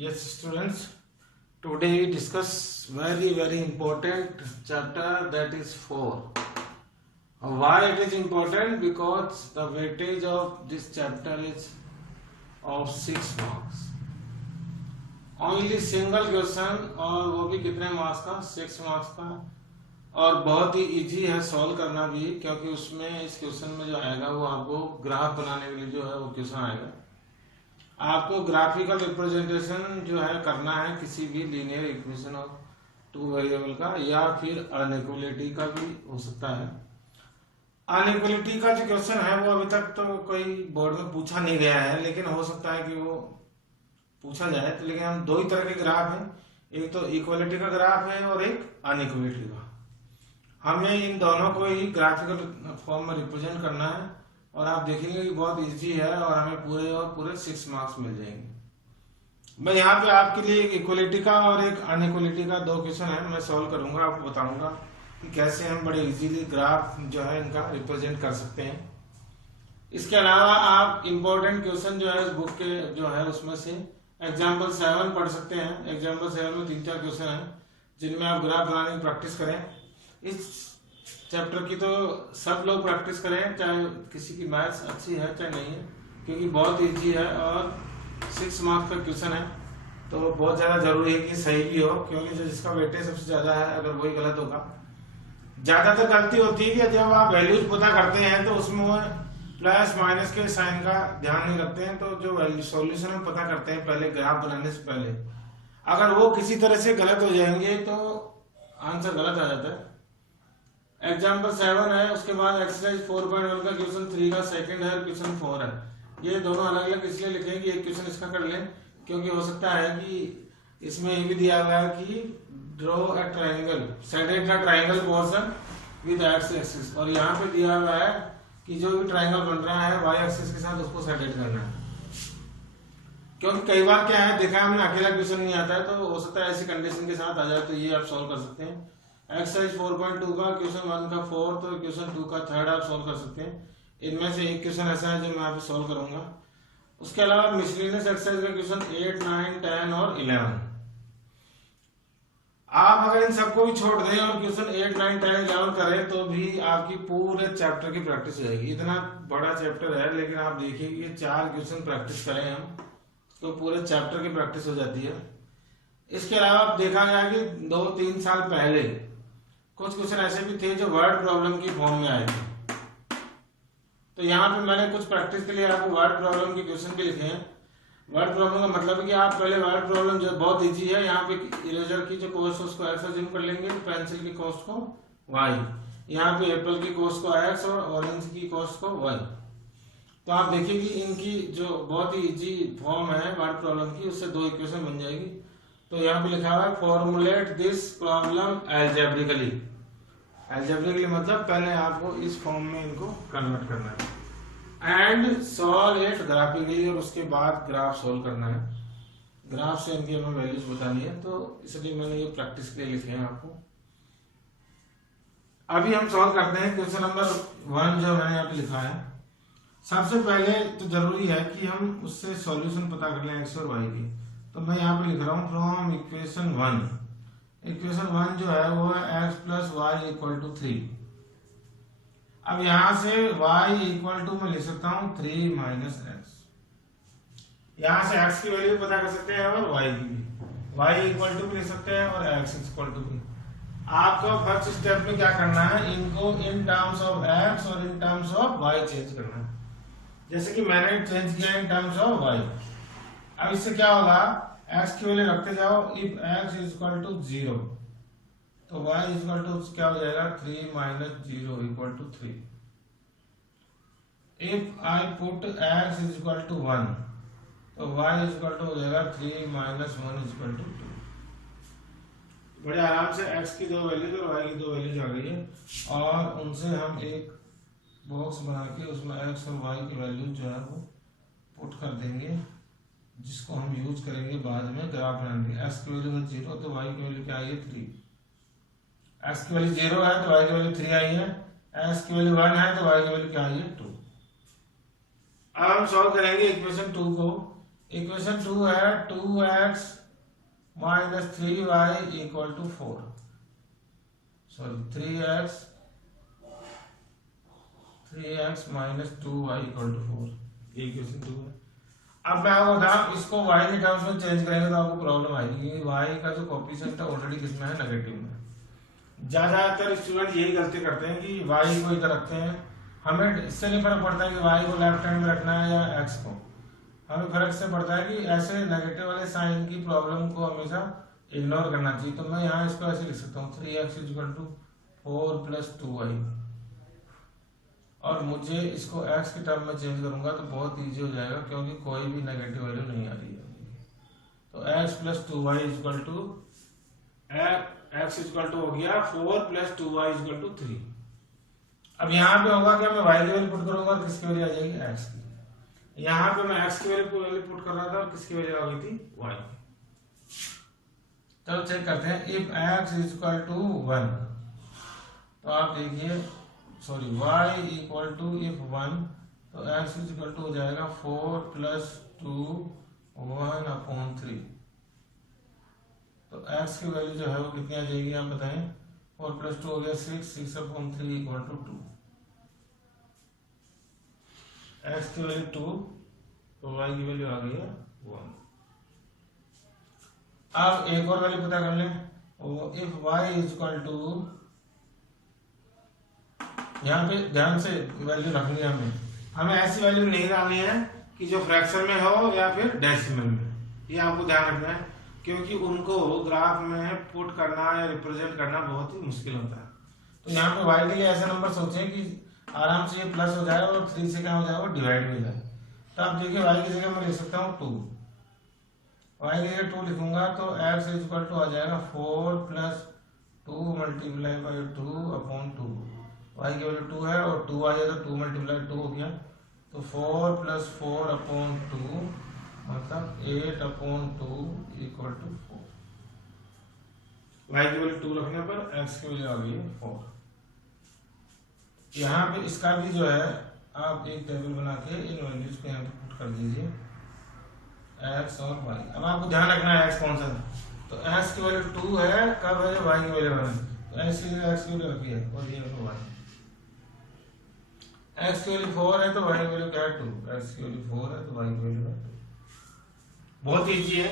Yes, students. Today we discuss very important chapter, that is 4. Why it is important? Because the weightage of this chapter is of 6 marks. Only single question, और वो भी कितने marks का? 6 marks का। और बहुत ही easy है solve करना भी, क्योंकि उसमें इस क्वेश्चन में जो आएगा वो आपको ग्राफ बनाने के लिए जो है वो क्वेश्चन आएगा। आपको ग्राफिकल रिप्रेजेंटेशन जो है करना है किसी भी लीनियर इक्वेशन ऑफ 2 वेरिएबल का, या फिर अनइक्वलिटी का भी हो सकता है। अनइक्वलिटी का जो क्वेश्चन है वो अभी तक तो कोई बोर्ड में पूछा नहीं गया है, लेकिन हो सकता है कि वो पूछा जाए। तो लेकिन हम 2 ही तरह के ग्राफ हैं, एक तो इक्वलिटी का ग्राफ है और एक अनइक्वलिटी का। हमें इन दोनों को ही ग्राफिकल फॉर्म में रिप्रेजेंट करना है, और आप देखेंगे कि बहुत इजी है और हमें पूरे 6 मार्क्स मिल जाएंगे। मैं यहाँ पे आपके लिए एक इक्वलिटी का और एक अनइक्वलिटी का 2 क्वेश्चन है, मैं सॉल्व करूंगा, आपको बताऊंगा कि कैसे हम बड़े इजीली ग्राफ जो है इनका रिप्रेजेंट कर सकते हैं। इसके अलावा आप इम्पोर्टेंट क्वेश्चन जो है इस बुक के जो है उसमें से एग्जाम्पल 7 पढ़ सकते हैं। एग्जाम्पल 7 में 3-4 क्वेश्चन है जिनमें आप ग्राफ बनाने की प्रैक्टिस करें। इस चैप्टर की तो सब लोग प्रैक्टिस करें, चाहे किसी की मैथ्स अच्छी है चाहे नहीं है, क्योंकि बहुत इजी है और 6 मार्क्स का क्वेश्चन है। तो बहुत ज्यादा जरूरी है कि सही भी हो, क्योंकि जो जिसका वेटेज सबसे ज्यादा है अगर वही गलत होगा। ज्यादातर गलती होती है कि जब आप वैल्यूज पता करते हैं तो उसमें प्लस माइनस के साइन का ध्यान नहीं रखते हैं। तो जो सॉल्यूशन हम पता करते हैं पहले ग्राफ बनाने से पहले, अगर वो किसी तरह से गलत हो जाएंगे तो आंसर गलत आ जाता है। एग्जाम्पल 7 है, उसके बाद एक्सरसाइज 4.1 का क्वेश्चन 3 का सेकंड है, क्वेश्चन 4 है। ये दोनों अलग अलग इसलिए लिखे हैं कि एक क्वेश्चन इसका कर लें, क्योंकि हो सकता है कि इसमें ये भी दिया गया है कि draw a triangle, set the triangle portion with x axis, और यहाँ पे दिया हुआ है कि जो भी ट्रायंगल बन रहा है वाई एक्सिस के साथ उसको सेट करना है। क्योंकि कई बार क्या है, देखा हमने अकेला क्वेश्चन नहीं आता है, तो हो सकता है ऐसी कंडीशन के साथ आ जाए, तो ये आप सॉल्व कर सकते हैं। एक्सरसाइज 4.2 का क्वेश्चन 1 का 4th और क्वेश्चन 2 का 3rd आप सॉल्व कर सकते हैं। इनमें से एक क्वेश्चन ऐसा है जो मैं यहाँ पे सॉल्व करूंगा। उसके अलावा मिसलेनियस एक्सरसाइज का क्वेश्चन 8, 9, 10 और 11। आप अगर इन सबको भी छोड़ दें और क्वेश्चन 8, 9, 10, 11 करें तो भी आपकी पूरे चैप्टर की प्रैक्टिस हो जाएगी। इतना बड़ा चैप्टर है, लेकिन आप देखिए 4 क्वेश्चन प्रैक्टिस करें हम तो पूरे चैप्टर की प्रैक्टिस हो जाती है। इसके अलावा देखा गया कि 2-3 साल पहले कुछ क्वेश्चन ऐसे भी थे जो वर्ड प्रॉब्लम की फॉर्म में आए थे। तो यहाँ पे मैंने कुछ प्रैक्टिस के लिए आपको वर्ड प्रॉब्लम के क्वेश्चन भी लिखे हैं। वर्ड प्रॉब्लम का मतलब है कि आप पहले वर्ड प्रॉब्लम जो बहुत इजी है, यहाँ पे इरेजर की जो कॉस्ट है उसको x अज्यूम कर लेंगे, पेंसिल की कॉस्ट को y, यहाँ पे एप्पल की कॉस्ट को x और ऑरेंज की कॉस्ट को y। तो आप देखिए कि इनकी जो बहुत ही इजी फॉर्म है वर्ड प्रॉब्लम की, उससे 2 इक्वेशन बन जाएगी। तो यहाँ पे लिखा हुआ है formulate this problem algebraically. Algebraically मतलब पहले आपको इस फॉर्म में इनको कन्वर्ट करना है, एंड सॉल्व इट ग्राफिकली, और उसके बाद ग्राफ सॉल्व करना है। ग्राफ से इनकी हमें वैल्यूज बतानी है, तो इसलिए मैंने ये प्रैक्टिस के लिए लिखे हैं आपको। अभी हम सॉल्व करते हैं क्वेश्चन नंबर 1 जो मैंने यहाँ पे लिखा है। सबसे पहले तो जरूरी है कि हम उससे सॉल्यूशन पता कर लें एक्स और वाई की। तो मैं यहाँ पे लिख रहा हूँ फ्रॉम इक्वेशन 1। इक्वेशन 1 जो है वो है x plus y equal to 3। अब यहां से y इक्वल टू मैं लिख सकता हूं 3 माइनस एक्स। यहां से x की वैल्यू पता कर सकते हैं और y की भी, y इक्वल टू भी लिख सकते हैं और x इक्वल टू भी। आपको फर्स्ट स्टेप में क्या करना है, इनको इन टर्म्स ऑफ x और in terms of y change करना है, जैसे कि मैंने चेंज किया इन टर्म्स ऑफ y। अब इससे क्या होगा, x की वैल्यू रखते जाओ, if x is equal to 0 तो y इज इक्वल टू क्या हो जाएगा, 3 minus 0 equal to 3। If I put x is equal to 1 तो y इज इक्वल टू हो जाएगा 3 माइनस 1 इज इक्वल टू 2। बड़े आराम से x की 2 वैल्यूज और y की 2 वैल्यूज आ गई है, और उनसे हम एक बॉक्स बना के उसमें x और y की वैल्यू जो है वो पुट कर देंगे, जिसको हम यूज करेंगे बाद में ग्राफ बनाने के लिए। x की वैल्यू 0 तो y की वैल्यू क्या आई है 3, x की वैल्यू 0 है तो y की वैल्यू 3 आई है, x की वैल्यू 1 है तो y की वैल्यू क्या आई है 2। अब हम सॉल्व करेंगे इक्वेशन 2 को। इक्वेशन 2 है 2x minus 3y equal to 4, sorry 3x minus 2y equal to 4, ये इक्वेशन 2 है। अब मैं आपको बताऊं, इसको y के टर्म्स में चेंज करेंगे तो आपको प्रॉब्लम आएगी, क्योंकि y का जो कोएफिशिएंट है ऑलरेडी किसमें है, नेगेटिव में। ज्यादातर स्टूडेंट यही गलती करते हैं कि y को इधर रखते हैं। हमें इससे नहीं फर्क पड़ता है कि y को लेफ्ट हैंड में रखना है या x को, हमें फर्क से पड़ता है कि ऐसे नेगेटिव वाले साइन की प्रॉब्लम को हमेशा इग्नोर करना चाहिए। तो मैं यहाँ इसको ऐसे लिख सकता हूँ 3x equal to 4 plus 2y, और मुझे इसको x के टर्म में चेंज करूंगा तो बहुत इजी हो जाएगा, क्योंकि कोई भी नेगेटिव वैल्यू नहीं आ रही है। तो x plus 2y equal to x equal to हो गया 4 प्लस 2y इक्वल टू 3। अब यहाँ पे होगा क्या, मैं y की वैल्यू पुट करूंगा और किसकी वैल्यू आ जाएगी, x की। यहाँ पे मैं x की वैल्यू पुट कर रहा था और किसकी वैल्यू आ गई थी, y की। चलो चेक करते हैं, इफ x इक्वल टू 1, तो आप देखिए sorry y equal to if 1, तो x इक्वल टू हो जाएगा 4 प्लस 2 1 अपॉन 3। तो x की वैल्यू जो है वो कितनी आ जाएगी, आप बताएं। 4 प्लस 2 हो गया 6, 6 अपॉन 3 इक्वल टू 2। x की वैल्यू 2, तो y की वैल्यू आ गई है 1। अब एक और वैल्यू पता कर लें, इफ y इक्वल टू, यहाँ पे ध्यान से वैल्यू रखनी है हमें ऐसी वैल्यू नहीं डालनी है कि जो फ्रैक्शन में हो या फिर डेसिमल में, ये आपको ध्यान रखना है, क्योंकि उनको ग्राफ में पुट करना या रिप्रेजेंट करना बहुत ही मुश्किल होता है। तो यहाँ पे y के लिए ऐसा नंबर सोचें कि आराम से ये प्लस हो जाए और 3 से क्या हो जाए, वो डिवाइड हो जाए। तो आप देखिए y की जगह मैं लिख सकता हूँ 2, y की जगह 2 लिखूंगा तो x इक्वल टू आ जाएगा 4 plus 2 multiply by 2 upon 2। y की वैल्यू 2 है और 2 आ जाएगा, 2 मल्टीप्लाई 2 हो गया, तो 4 प्लस 4 अपॉन 2 मतलब 8 अपॉन 2 इक्वल टू 4। y की वैल्यू 2 रखने पर x की वैल्यू आ गई है 4। यहाँ पे इसका भी जो है आप एक टेबल बना के इन वैल्यूज को यहाँ पे पुट कर दीजिए, x और y। अब आपको ध्यान रखना है x कौन सा है, तो x की वैल्यू 2 है, कब है, y की वैल्यू 1 है, तो x की वैल्यू रखी है और ये y। x की वैल्यू 4 है तो y की वैल्यू क्या है 2, x की वैल्यू 4 है तो y की वैल्यू है 2। बहुत इजी है,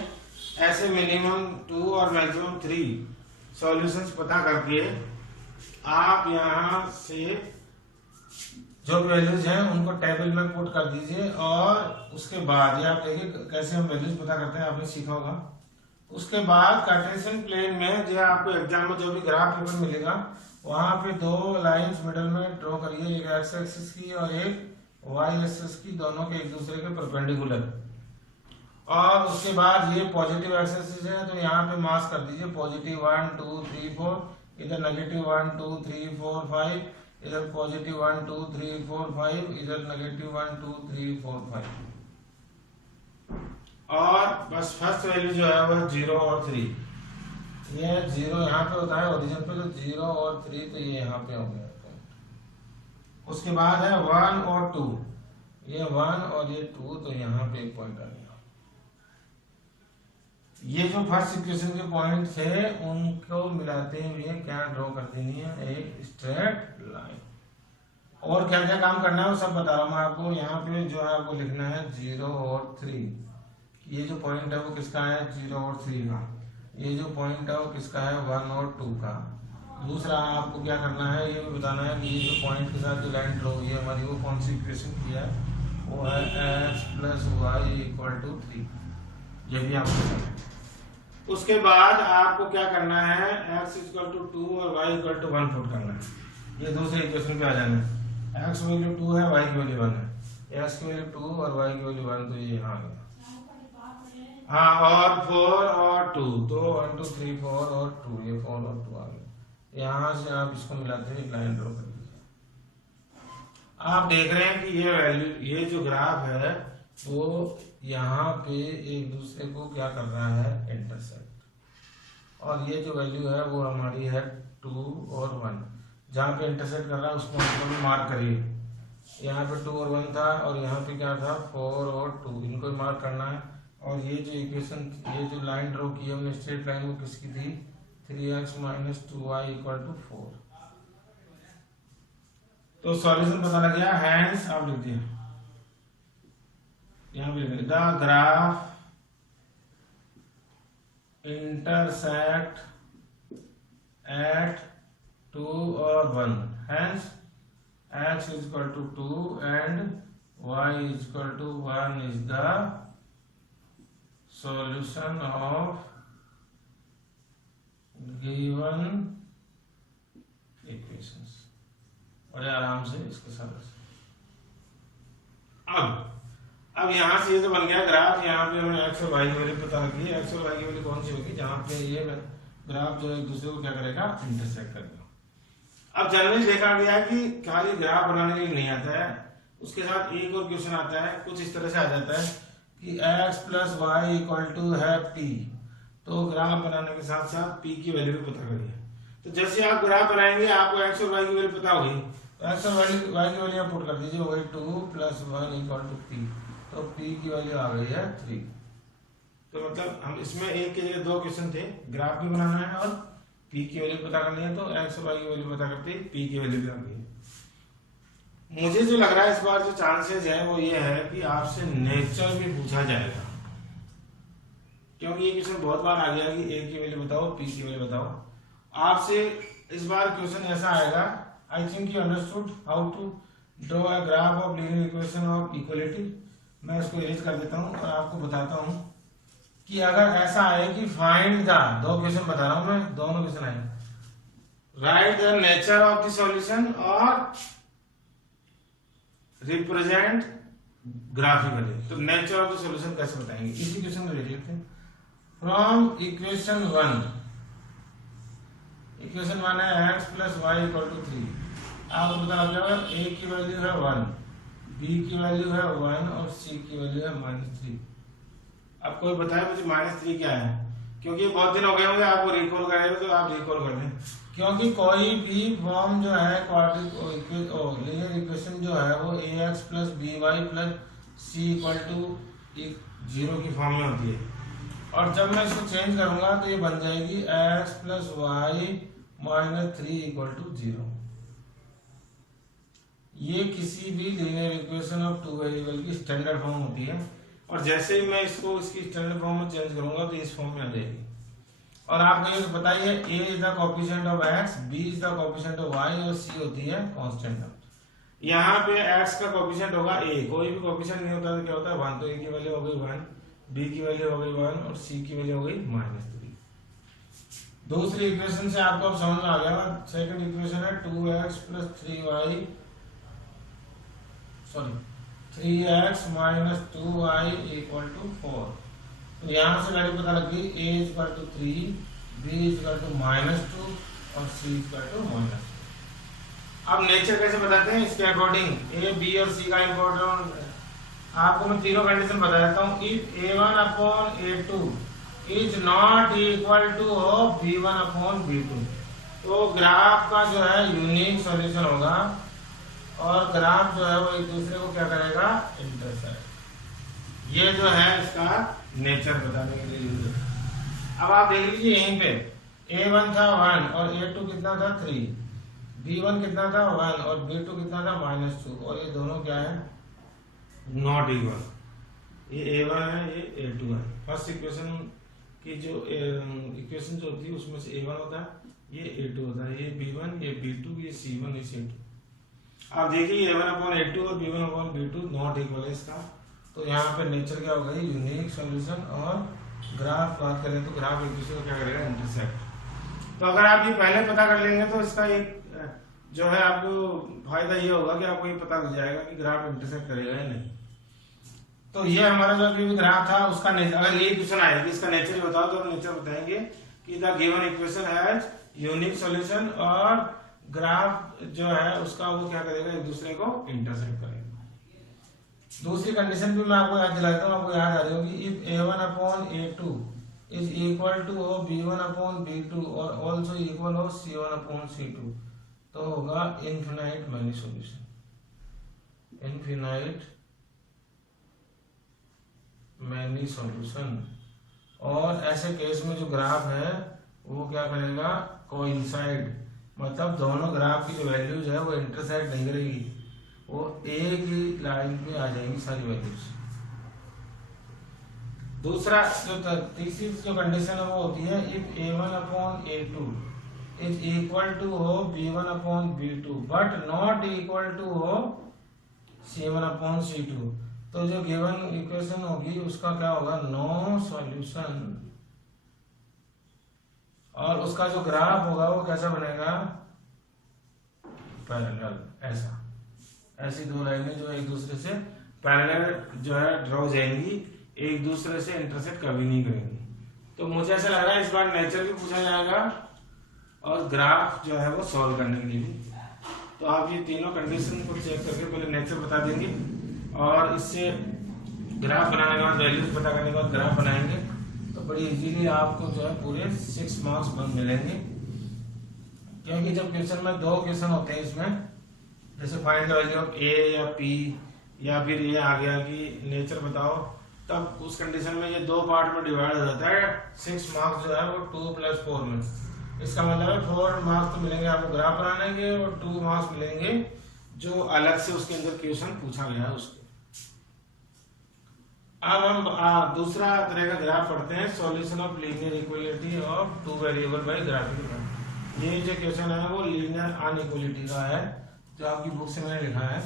ऐसे मिनिमम 2 और मैक्सिमम 3 सॉल्यूशंस पता करके आप यहाँ से जो वैल्यूज हैं उनको टेबल में पुट कर दीजिए, और उसके बाद ये आप देखिए कैसे हम वैल्यूज पता करते हैं, आपने सीखा होगा। उसके बाद कार्टेशियन प्लेन में जो आपको एग्जाम में जो भी ग्राफ पेपर मिलेगा, वहां पे 2 लाइंस मिडल में ड्रॉ करिए, एक एक्स एक्सिस की और एक वाई एक्सिस की, दोनों के एक दूसरे के परपेंडिकुलर। और उसके बाद ये पॉजिटिव एक्सिस है तो यहाँ पे मार्क कर दीजिए पॉजिटिव 1 2 3 4, इधर नेगेटिव 1 2 3 4 5, इधर पॉजिटिव 1 2 3 4 5, इधर नेगेटिव 1 2 3 4 5। और बस फर्स्ट वैल्यू जो है वो 0 और 3, ये 0 यहाँ पे होता है ओरिजिन पे, तो 0 और 3 तो ये यहाँ पे हो गया। उसके बाद है 1 और 2, ये 1 और ये 2, तो यहाँ पे एक पॉइंट आ गया। ये जो फर्स्ट इक्वेशन के पॉइंट थे उनको मिलाते हुए क्या ड्रॉ कर देनी है, एक स्ट्रेट लाइन। और क्या क्या काम करना है वो सब बता रहा हूँ मैं आपको। यहाँ पे जो है आपको लिखना है 0 और 3, ये जो पॉइंट है वो किसका है, 0 और 3 का। ये जो पॉइंट है वो किसका है, 1 और 2 का। दूसरा आपको क्या करना है, ये भी बताना है कि ये जो पॉइंट के साथ जो लाइन ड्रॉ हुई है हमारी, वो कौन सी इक्वेशन की है, वो है x plus y equal to 3। ये भी आपको उसके बाद आपको क्या करना है, x इक्वल टू 2 और y इक्वल टू 1 पुट करना है। ये दूसरे इक्वेशन पे आ जाना है, x वैल्यू 2 है, y की वैल्यू 1 है, x की वैल्यू 2 और y की वैल्यू 1, तो ये यहाँ आ गया। हाँ, और 4 और 2, तो 1 2 3 4 और 2, ये 4 और 2 आ गया। यहाँ से आप इसको मिलाते हुए लाइन ड्रॉ कर दीजिए। आप देख रहे हैं कि ये वैल्यू, ये जो ग्राफ है वो यहाँ पे एक दूसरे को क्या कर रहा है, इंटरसेक्ट। और ये जो वैल्यू है वो हमारी है 2 और 1, जहाँ पे इंटरसेक्ट कर रहा है उसको हम मार्क करिए। यहाँ पे 2 और 1 था और यहाँ पे क्या था, 4 और 2, इनको मार्क करना है। और ये जो इक्वेशन, ये जो लाइन ड्रॉ की हमने स्ट्रेट लाइन, वो किसकी थी? 3x minus 2y equal to 4। तो सॉल्यूशन पता लग गया। हैंस आप लिख दिया यहाँ पे, द ग्राफ इंटरसेक्ट एट 2 और 1, hence x is equal to 2 and y is equal to 1 is the solution of given equations। बड़े आराम से इसके साथ अब यहाँ से ये तो बन गया ग्राफ। यहाँ पे हमने x और y की वैल्यू पता लगी है। x और y की वैल्यू कौन सी होगी? जहाँ पे ये ग्राफ जो एक दूसरे को क्या करेगा? इंटरसेक्ट करेगा। अब जनरली देखा गया कि खाली ग्राफ बनाने के लिए नहीं आता है, उसके साथ एक और क्वेश्चन आता है, कुछ इस तरह से आ जाता है कि x plus y equal to है p। तो ग्राफ बनाने के साथ साथ p की वैल्यू भी पता करिए। तो जैसे आप ग्राफ बनाएंगे आपको x और y की वैल्यू पता होगी, तो x और y की वैल्यू आप पुट कर दीजिए, हो गई 2 प्लस 1 इक्वल टू p। तो p की वैल्यू आ गई है 3। तो मतलब हम इसमें एक की जगह दो क्वेश्चन थे, ग्राफ भी बनाना है और p की वैल्यू पता करनी है। तो x और y की वैल्यू पता करते ही p की वैल्यू भी आ गई। मुझे जो लग रहा है इस बार जो चांसेस है वो ये है कि आपसे नेचर भी पूछा जाएगा, क्योंकि ये क्वेश्चन बहुत बार आ गया कि a की वैल्यू बताओ, p की वैल्यू बताओ। आपसे इस बार क्वेश्चन ऐसा आएगा, I think you understood how to draw a graph of linear equation of equality. मैं इसको इरेज कर देता हूं और आपको बताता हूं कि अगर ऐसा आए कि फाइंड द, दो क्वेश्चन बता रहा हूं मैं, दोनों क्वेश्चन आए, right the nature of the solution और रिप्रेजेंट ग्राफिकली। तो नेचर ऑफ द सॉल्यूशन कैसे बताएंगे? इसी क्वेश्चन को देख लेते हैं। फ्रॉम इक्वेशन 1, इक्वेशन 1 है x plus y equal to 3। आपको पता लग जाएगा a की वैल्यू है 1, b की वैल्यू है 1 और c की वैल्यू है -3। अब कोई बताए मुझे -3 क्या है? क्योंकि बहुत दिन हो गए मुझे, आपको रिकॉल करेंगे तो आप रिकॉल कर लें। क्योंकि कोई भी फॉर्म जो है लीनियर इक्वेशन जो है वो ax plus by plus c equal to 0 की फॉर्म में होती है। और जब मैं इसको चेंज करूंगा तो ये बन जाएगी x plus y minus 3 equal to 0। ये किसी भी linear equation of two variable की स्टैंडर्ड फॉर्म होती है। और जैसे ही मैं इसको इसकी स्टैंडर्ड फॉर्म में चेंज करूंगा तो इस फॉर्म में आ जाएगी। और आपको ये बताइए a is the coefficient of x, b is the coefficient of y और c होती है कांस्टेंट टर्म। यहाँ पे x का कोएफिशिएंट होगा a, कोई भी कोएफिशिएंट नहीं होता तो क्या होता है 1। तो a की वैल्यू हो गई 1, b की वैल्यू हो गई 1 और c की वैल्यू हो गई -3। दूसरी इक्वेशन से आपको अब समझ में आ गया। सेकंड इक्वेशन है 2x plus 3y, sorry 3x minus 2y equal to 4। तो यहाँ से वैल्यू पता लग गई, a is equal to 3, b is equal to -2 और c इज इक्वल टू -2। अब नेचर कैसे बताते हैं? इसके अकॉर्डिंग a, b और c का इंपॉर्टेंट आपको मैं तीनों कंडीशन बता देता हूँ। If a1 upon a2 is not equal two of b1 upon b2, तो ग्राफ का जो है यूनिक सॉल्यूशन होगा और ग्राफ जो है वो एक दूसरे को क्या करेगा? इंटरसेक्ट। ये जो है इसका नेचर बताने के लिए यूज है। अब आप देख लीजिए यहीं पे a1 था 1 और a2 कितना था 3, b1 कितना था 1 और b2 कितना था -2, और ये दोनों क्या है? Not equal. ये a1 है, ये a2 है। फर्स्ट इक्वेशन की जो इक्वेशन जो होती है उसमें से a1 होता है, ये a2 होता है, ये b1, ये b2, ये c1, ये c2। आप देखिए a1 अपॉन a2 और b1 upon b2 not equal है इसका। तो यहाँ पे नेचर क्या हो गई? Unique solution. और ग्राफ बात करें तो ग्राफ एक दूसरे को क्या करेगा? इंटरसेक्ट। तो अगर आप ये पहले पता कर लेंगे तो इसका एक जो है आपको फायदा ये होगा कि आपको ये पता लग जाएगा कि ग्राफ इंटरसेक्ट करेगा या नहीं। तो ये हमारा जो अभी ग्राफ था उसका नेचर, अगर ये क्वेश्चन आएगा कि इसका नेचर बताओ तो नेचर बताएंगे कि the given equation has unique solution और ग्राफ जो है उसका वो क्या करेगा? एक दूसरे को इंटरसेक्ट करेगा। दूसरी कंडीशन भी मैं आपको याद दिलाता हूँ, आपको याद आ रही होगी। If a1 upon a2 is equal two of b1 upon b2 और also equal of c1 upon c2, तो होगा infinite many solution. Infinite many solution. और ऐसे केस में जो ग्राफ है वो क्या करेगा, कोइंसाइड, मतलब दोनों ग्राफ की जो वैल्यूज है वो इंटरसेक्ट नहीं करेगी, वो एक ही लाइन पे आ जाएंगी सारी वैल्यूज। दूसरा जो तीसरी जो कंडीशन है वो होती है if a1 upon a2 is equal to हो b1 upon b2 but not equal to हो c1 अपॉन c2। तो जो गिवन इक्वेशन होगी उसका क्या होगा, नो सॉल्यूशन, और उसका जो ग्राफ होगा वो कैसा बनेगा, पैरेलल। ऐसी दो लाइनें जो एक दूसरे से पैरेलल जो है ड्रॉ हो जाएंगी, एक दूसरे से इंटरसेक्ट कभी नहीं करेंगी। तो मुझे ऐसा लग रहा है इस बार नेचर भी पूछा जाएगा और ग्राफ जो है वो सॉल्व करने के लिए भी। तो आप ये तीनों कंडीशन को चेक करके पहले नेचर बता देंगे और इससे ग्राफ बनाने के बाद वैल्यूज पता करने के बाद ग्राफ बनाएंगे, तो बड़ी इजीली आपको जो है पूरे 6 मार्क्स मिलेंगे। क्योंकि जब क्वेश्चन में 2 क्वेश्चन होते हैं इसमें, जैसे फाइंड द वैल्यू ऑफ ए या पी, या फिर ये आ गया कि नेचर बताओ, तब उस कंडीशन में ये 2 पार्ट में डिवाइड हो जाता है। 6 मार्क्स जो है वो 2 + 4 में, इसका मतलब है 4 मार्क्स तो मिलेंगे आपको ग्राफ बनाने के और 2 मार्क्स मिलेंगे जो अलग से उसके अंदर क्वेश्चन पूछा गया है उसके। अब हम दूसरा तरह का ग्राफ पढ़ते हैं, solution of linear equality of 2 variable bye graphical. ये जो क्वेश्चन है वो लीनियर अनइक्वालिटी का है, जो आपकी बुक से मैंने लिखा है।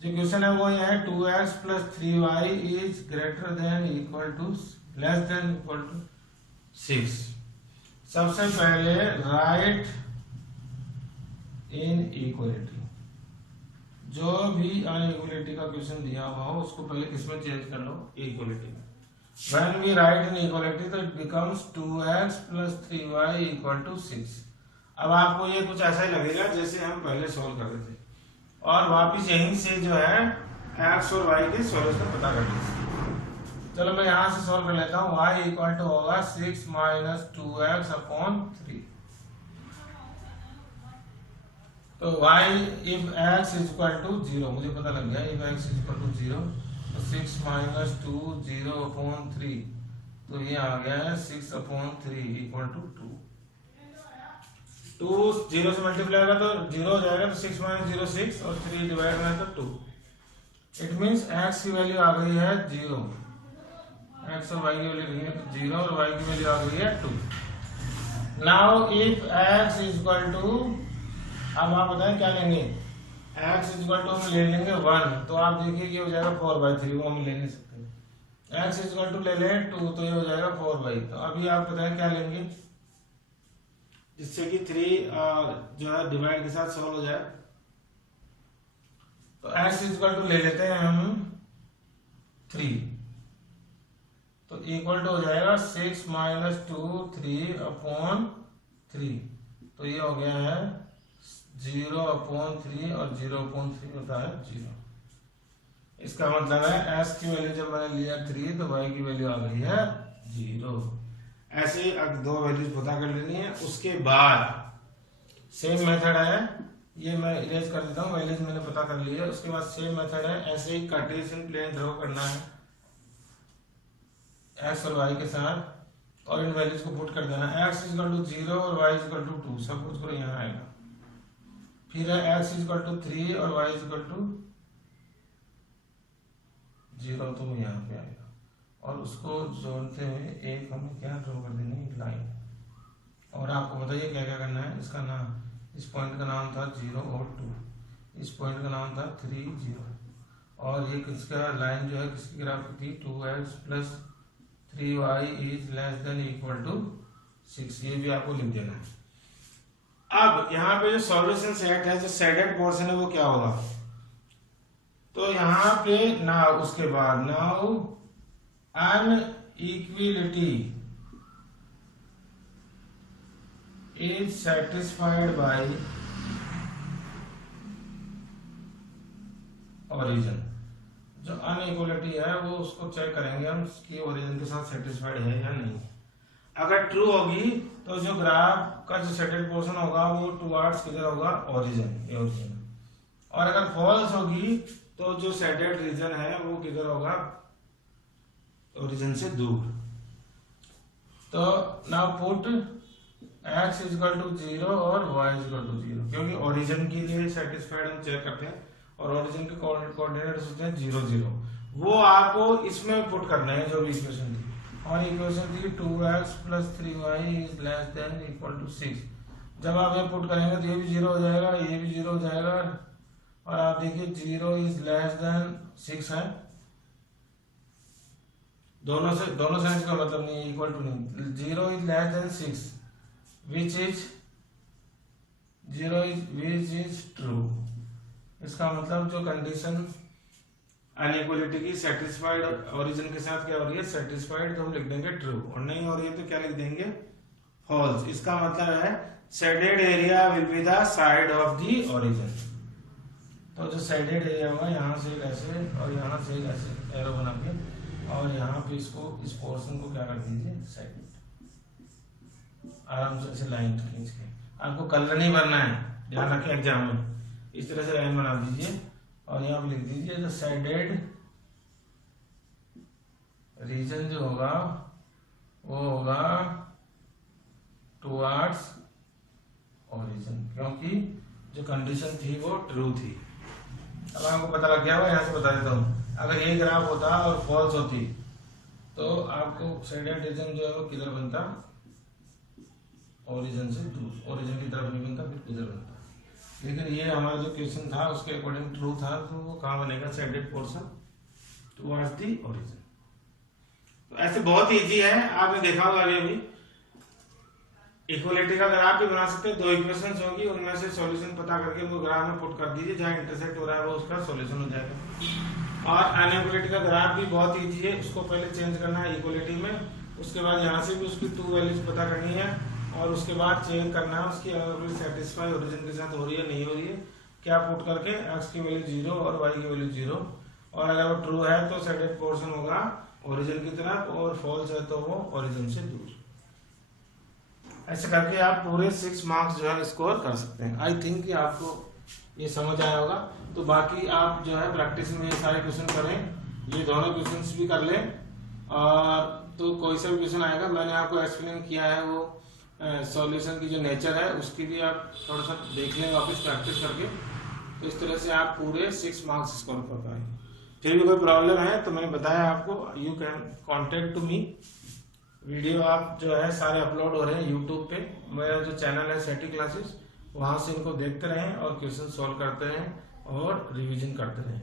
जो क्वेश्चन है वो ये है 2x + 3y is greater than equal to less than equal to 6। सबसे पहले राइट इन इक्वालिटी, जो भी अनइक्वालिटी का क्वेश्चन दिया हुआ हो उसको पहले किसमें चेंज कर लो, इक्वालिटी में। When we write in equality तो it becomes 2x + 3y = 6। अब आपको ये कुछ ऐसा ही लगेगा जैसे हम पहले सॉल्व कर रहे थे, और वापिस यहीं से जो है x और y के सॉल्यूशन पता कर लेते। चलो मैं यहाँ से सॉल्व कर लेता हूँ। y = होगा 6 - 2x अपॉन 3। तो y if x = 0, मुझे पता लग गया, if x = 0 तो 6 - 2 0 अपॉन 3, तो ये आ गया है 6 अपॉन 3 = 2। 2 0 से मल्टीप्लाई होगा तो 0 हो जाएगा, तो 6 - 0 6 और 3 डिवाइड में तो 2। इट मींस x की वैल्यू आ गई है 0, x और y की वैल्यू 0 और y की वैल्यू आ गई है 2। नाउ इफ x = अब आप बताएं क्या लेंगे, x हम ले लेंगे 1, तो आप देखिए कि हो जाएगा 4/3, वो हम ले नहीं सकते। x ले लें 2, तो ये हो जाएगा 4/। तो अभी आप बताएं क्या लेंगे जिससे कि 3 जो है डिवाइड के साथ सॉल्व हो जाए। तो x ले लेते हैं हम 3, तो इक्वल टू हो जाएगा 6 - 2 3 अपॉन 3, तो ये हो गया है 0 अपॉन 3 और 0 अपॉन 3 होता है 0। इसका मतलब है s की वैल्यू जब मैंने लिया 3 तो y की वैल्यू आ गई है 0। ऐसे अब 2 वैल्यूज पता कर लेनी है। उसके बाद सेम मेथड है, ये मैं इरेज कर देता हूँ, वैल्यूज मैंने पता कर ली है। उसके बाद सेम मेथड है, ऐसे ही कार्टेशियन प्लेन ड्रॉ करना है x और y के साथ, और इन वैल्यूज को पुट कर देना है। x = 0 और y = 2, सब कुछ करो यहाँ आएगा। फिर है x = 3 और y = 0, तो यहाँ पे आएगा। और उसको जोड़ते हुए एक हमें क्या ड्रॉ कर देनी है, लाइन। और आपको बताइए क्या क्या करना है। इसका नाम, इस पॉइंट का नाम था 0 और 2, इस पॉइंट का नाम था 3 0, और ये किसका लाइन जो है किसकी ग्राफ की थी, 2x + 3y ≤ 6। ये भी आपको लिख देना है। अब यहाँ पे जो सॉल्यूशन सेट है, जो शेडेड पोर्शन है, वो क्या होगा, तो यहाँ पे ना उसके बाद now inequality is satisfied by origin. जो अनइक्वालिटी है वो उसको चेक करेंगे हम कि ओरिजिन के साथ सेटिस्फाइड है या नहीं। अगर ट्रू होगी तो जो ग्राफ का जो शेडेड पोर्शन होगा वो टुवर्ड्स किधर होगा, ओरिजिन, ये ओरिजिन। और अगर फॉल्स होगी तो जो शेडेड रीजन है वो किधर होगा, ओरिजिन से दूर। तो now put x is equal to 0 और y इज इक्वल टू 0, क्योंकि ओरिजिन के लिए सेटिस्फाइड हम चेक करते हैं और ओरिजिन के कोऑर्डिनेट्स होते हैं 0 0, वो आपको इसमें पुट करना है जो भी इक्वेशन थी। और इक्वेशन थी 2x plus 3y is less than equal to 6। जब आप ये पुट करेंगे तो ये भी 0 हो जाएगा, ये भी 0 हो जाएगा, और आप देखिए 0 इज लेस देन 6 है, दोनों साइंस का मतलब नहीं, इक्वल टू नहीं, 0 is less then 6 which is true। इसका मतलब जो कंडीशन अनइक्वलिटी की सेटिस्फाइड ओरिजिन के साथ क्या हो रही है, सेटिस्फाइड, तो हम लिख देंगे ट्रू, और नहीं हो रही है तो क्या लिख देंगे, फॉल्स। इसका मतलब है shaded area will be the side of the origin. तो जो शेडेड एरिया होगा यहाँ से ऐसे और यहाँ से ऐसे एरो बना के, और यहाँ पे इसको, इस पोर्शन को क्या कर दीजिए, साइड आराम से ऐसे लाइन खींच के। आपको कलर नहीं भरना है, ध्यान रखें एग्जाम में, इस तरह से लाइन बना दीजिए और यहाँ पे लिख दीजिए द शेडेड रीजन जो होगा वो होगा टुवर्ड्स ओरिजिन, क्योंकि जो कंडीशन थी वो ट्रू थी। अब आपको पता लग गया होगा, यहाँ से बता देता हूँ, अगर ये ग्राफ होता और फॉल्स होती तो आपको शेडेड रीजन जो है वो किधर बनता, ओरिजिन से दूर, ओरिजिन की तरफ नहीं बनता, फिर इधर बनता। लेकिन ये हमारा जो क्वेश्चन था उसके अकॉर्डिंग ट्रू था, तो वो कहाँ बनेगा, shaded portion towards the origin. तो ऐसे बहुत इजी है, आपने देखा होगा अभी इक्वलिटी का ग्राफ भी बना सकते हैं। 2 इक्वेशंस होगी, उनमें से सॉल्यूशन पता करके वो ग्राफ में पुट कर दीजिए, जहाँ इंटरसेक्ट हो रहा है वो उसका सॉल्यूशन हो जाएगा। और अनइक्वलिटी का ग्राफ भी बहुत इजी है, उसको पहले चेंज करना है इक्वलिटी में, उसके बाद यहाँ से भी उसकी 2 वैल्यूज पता करनी है, और उसके बाद चेक करना है उसकी अगर सेटिस्फाई ओरिजिन के साथ हो रही है नहीं हो रही है, क्या पुट करके x की वैल्यू 0 और y की वैल्यू 0, और अगर वो ट्रू है तो शेडेड पोर्शन होगा ओरिजिन की तरफ, और फॉल्स है तो वो ओरिजिन से दूर। ऐसे करके आप पूरे 6 मार्क्स जो है स्कोर कर सकते हैं। आई थिंक कि आपको ये समझ आया होगा। तो बाकी आप जो है प्रैक्टिस में ये सारे क्वेश्चन करें, ये दोनों क्वेश्चन भी कर लें, और तो कोई सा भी क्वेश्चन आएगा मैंने आपको एक्सप्लेन किया है, वो सॉल्यूशन की जो नेचर है उसकी भी आप थोड़ा सा देख लें वापस प्रैक्टिस करके, तो इस तरह से आप पूरे 6 मार्क्स स्कोर कर पाएंगे। फिर भी कोई प्रॉब्लम है तो मैंने बताया आपको, you can contact to me. Video आप जो है सारे अपलोड हो रहे हैं यूट्यूब पे, मेरा जो चैनल है सेटी क्लासेस, वहां से इनको देखते रहें और क्वेश्चन सॉल्व करते रहें और रिवीजन करते रहें।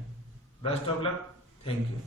Best of luck, thank you.